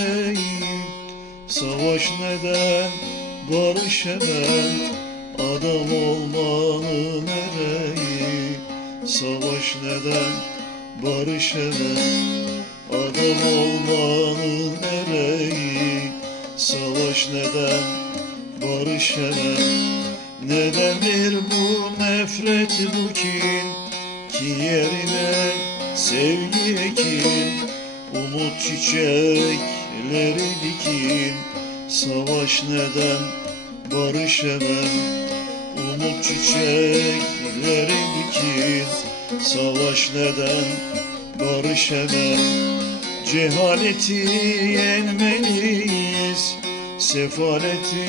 neyim Savaş neden? Barış hemen Adam olmanın ereği Savaş neden? Barış hemen Adam olmanın ereği Savaş neden? Barış hemen Nedendir bu nefret bu kin? Ki yerine sevgi ekin? Umut çiçekleri dikin Savaş neden barış hemen. Umut çiçekleri dikin Savaş neden barış hemen. Cehaleti yenmeliyiz Sefaleti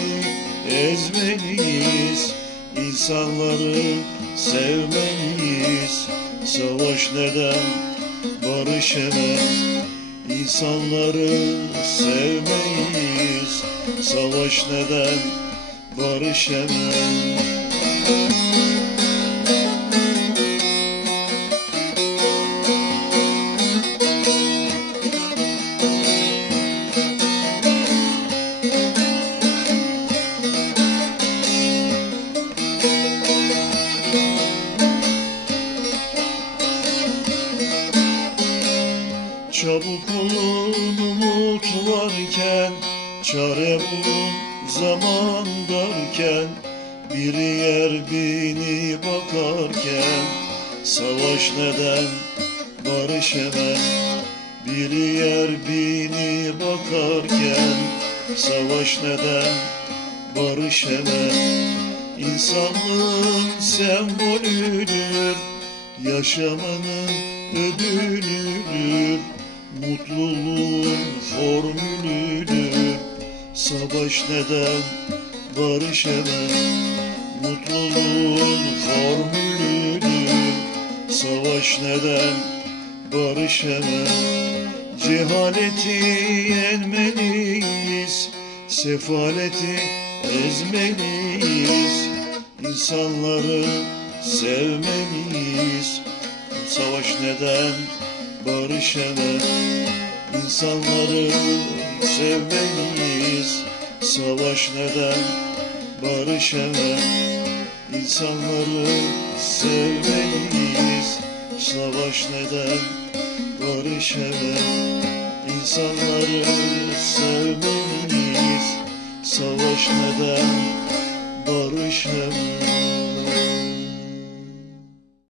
ezmeliyiz. İnsanları sevmeliyiz Savaş neden barış hemen İnsanları sevmeyiz. Savaş neden barış hemen Çabuk olun umut varken Çare bulun zaman darken Biri yer bini bakarken Savaş neden barış hemen Biri yer bini bakarken Savaş neden barış hemen. İnsanlığın sembolüdür Yaşamanın ödülüdür Mutluluğun formülüdür. Savaş neden barış hemen Mutluluğun formülüdür. Savaş neden barış hemen Cehaleti yenmeliyiz. Sefaleti ezmeliyiz. İnsanları sevmeliyiz. Savaş neden barış hemen İnsanları sevmeliyiz. Savaş neden barış hemen İnsanları sevmeliyiz. Savaş neden barış hemen İnsanları sevmeliyiz. Savaş neden barış hemen